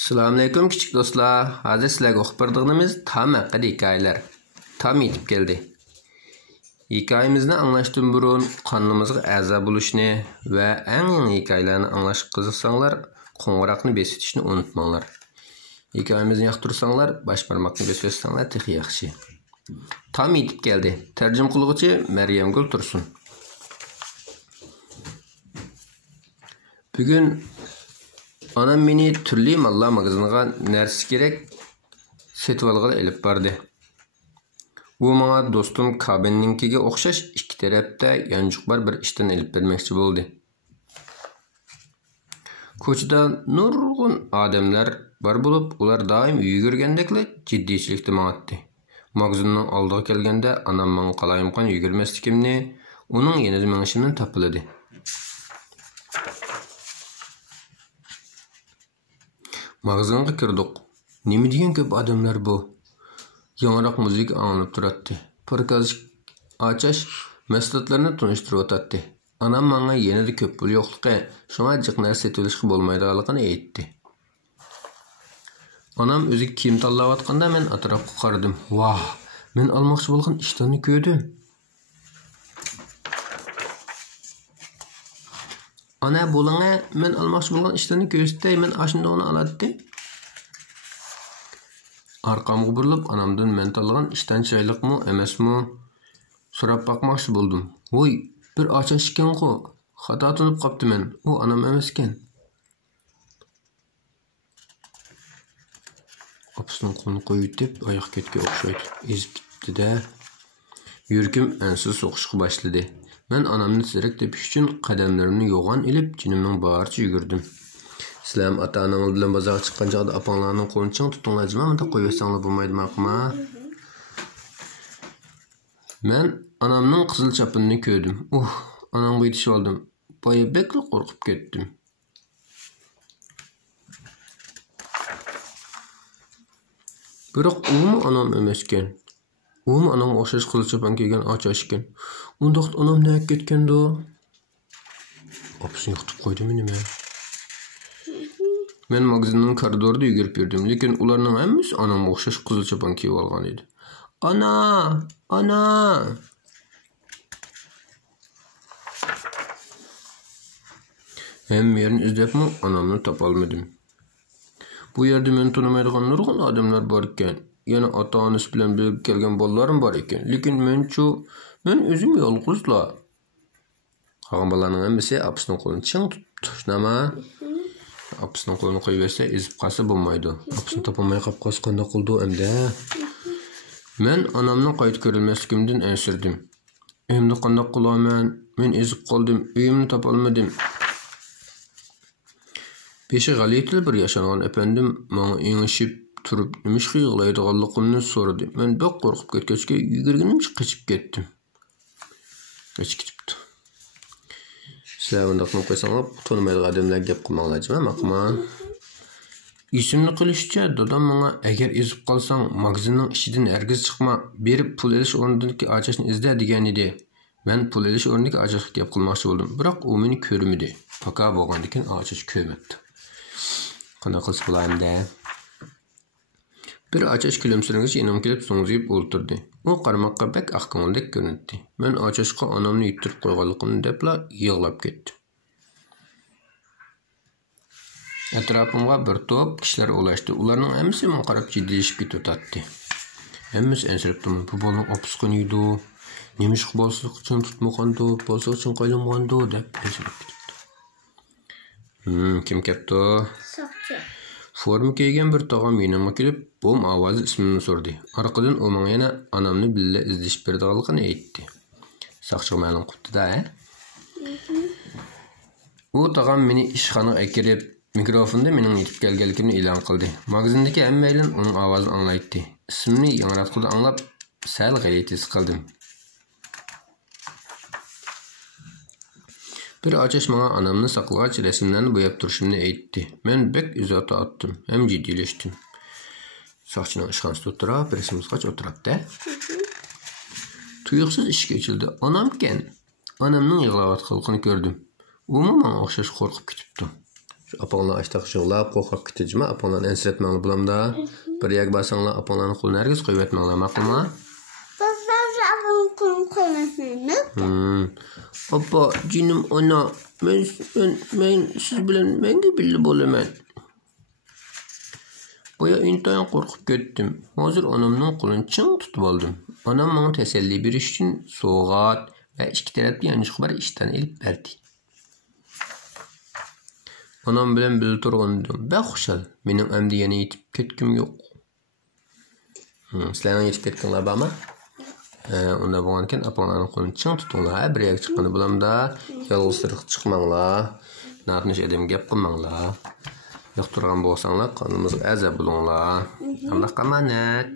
Assalamualaikum küçük dostlar. Hozir sizlarga o'qib berdiğimiz tam haqida hikoyalar. Tam yetib keldi. Hikoyamizni anglashdan burun qonimizga a'zo bo'lishni va eng yangi hikoyalarni anglashga qiziqsanglar, qo'ng'iroqni besitishni unutmanglar. Hikoyamizni yoqtirsanglar, bosh barmoqni besitsanglar texi yaxshi. Tam yetib keldi. Tarjim qiluvchi Maryamgul Tursun. Bugun Anam meni turli mallar magaziniga narsa kerak setib olg'ili ilib bordi. U menga do'stim Kabinninkiga o'xshash ikki tarafda yanchuqbar bir ishdan ilib bermoqchi bo'ldi. Ko'chada nurg'un odamlar bor bo'lib, ular doim yugurgandekla jiddiychilikda ma'atdi. Magazinning oldiga kelganda anam menga qalayimqon yugurmasligimni, uning yanada mengishimdan topildi. Magazinga kirdik. Nima degan ko'p odamlar bu? Yangroq muzika anglab turadi. Prokazchik ochash mahsulotlarni tunishtirib o'tadi. Anam menga yanada ko'p pul yo'qligi, shunga jiq narsa setishga bo'lmaydiganligini aytdi. Anam o'zi kiyim tanlayotganda men atrofga qaradim. Vah, men olmoqchi bo'lgan ishlarni ko'rdim. Ana bo'langa men olmoqchi bo'lgan ishlarni ko'rsatay, men ashunda uni oladi. Arqamga burilib, anamdan men tanlagan ishdan chiroyliqmi, emasmi so'rab boqmoqchi bo'ldim. Voy, bir ochash ekan-ku. Xato tunib qopti men. U anam emas ekan. Opasning qo'lini qo'yib deb oyoq ketga o'xshaydi. Ezib ketdi-da. Yuragim ansiz so'qishga boshladi. Men anamni tezroq tepish uchun qadamlarimni yo'g'on ilib, jinimning boricha yugurdim. Sizlar ota-onangiz bilan bozorga chiqqan chog'da opanglarning qo'lini ching tutinglarmi? Unda qo'yasanglar bo'lmaydimi aqma? Men anamning qizil chapinini ko'rdim. Anamga yetishib oldim. Boya bekli qo'rqib ketdim. Biroq u anam emas ekan. U anam o'xshash qizil chapan kiygan ochash ekan. Unda anam nega ketgandi? Opasini yo'qotib qo'ydimi nima? Men magazinning koridorida yugurib yurdim, lekin ularning hammasi anamga o'xshash qizil chapan kiyib olgan edi. Ana! Ana! Hem yerini izlabmi, anamni topa olmadim. Bu yerda men tanimaydigan nurg'un odamlar bor ekan. Yana ota-onasi bilan birga kelgan bolalarim bor ekan. Lekin men o'zim yolg'izla. Qolgan bolalarning hammasi opasining qo'lini ching tutdi. Nima? Opasining qo'lini qo'yib bersa, ezib qolsa bo'lmaydi. Opasini topolmay qolib qolsa qanday qildi endi? Men onamning qaytib ko'rilmasligimdan ansirdim. Endi qanday qilaman? Men ezib qoldim, uyimni topolmadim. Beshi g'alitil bir yashagan efendim menga engishib turib nimishqa yig'laydiganligimni so'radi. Men bek qo'rqib ketgachga yugurganimcha qochib ketdim. Ketibdi. Sizlar unda qilib qo'ysanglar, tanimaydigan odamlar gap qilmanglarchi, maqma. Esimni qilishcha, dadam menga agar ezib qolsang, magazinning ichidan hargiz chiqma, berib pul olish o'rnidagi ochashni izla degan edi. Men pul olish o'rniga ochashga gap qilmoqchi bo'ldim, biroq u meni ko'rmadi. Paka bo'lgandan ochash ko'rmadi. Qanday qilsa bo'lardi? Bir ochash kulimsirangach inom kelib so'ngzib o'ltirdi. U qarmoqqa bak ahkomandek ko'rindi. Men ochashga onamni yuttirib qo'yganligimni debla yig'lab ketdim. Atrofimga bir to'p kishilar o'lashdi. Ularning hammasi menga qarab jiddiyashib ketdi. Hammasi ansiribdi. Bu bolaning opasi qaniydi? Nimishqa bo'lsa uchun tutmagandi, bo'lsa uchun qo'yilmagandi deb ansirib ketdi. Kim ketdi? Soqchi. Forma kiygan bir tog'am yanimga kelib, "Bom" ovozi ismimni so'radi. Orqadan u menga yana onamni billa izlashib berganligini aytdi. Soqchi ma'lum qildi-da, U tog'am meni ishxonaga kirib, mikrofonda mening yetib kelganligimni e'lon qildi. Magazindagi hammalar uning ovozini anglaydi. Ismimni yangiratqida anglab, sal g'alati qildim. Bir ochash menga onamni saqlag'ach rasmlarni bo'yab turishimni aytdi. Men bek izoh otdim, ham jiddiylashdim. Soqchining ishxonasida o'tirib, rasmimizgacha o'tiribdi. Tuyuqsiz ishga ochildi. Onam ekan. Onamning yig'layotganligini ko'rdim. U menga o'xshash qo'rqib ketibdi. Apanglar açtaq yığılab, qo'rqib ketijmi? Apanglarni ensretmanglar bulamda. Bir yak basanglar, apanglarni qo'lini herkes qo'yib etmanglar, ma'qulmi? Apa, jinim ana, men siz bilan menga birga bo'laman. Boya intayin qo'rqib ketdim. Hozir onamning qo'lini ching tutib oldim. Onam menga tasalli berish uchun sovg'at va ikki tarafli yanchiqlar ishdan ilib berdi. Onam bilan birga turgandim. Baxushal. Mening endi yana yetib ketkim yo'q. Sizlarning yetib ketdinglar bormi? Unda bo'lgan ekan, apanglarning qo'lini ching tutinglar. Bir yak chiqqani bulamda, yolg'iz chiqmanglar. Natnish edem gap qilmanglar. Yo'qtirgan bo'lsanglar, qonimizga azab bo'linglar. Allohga amanat.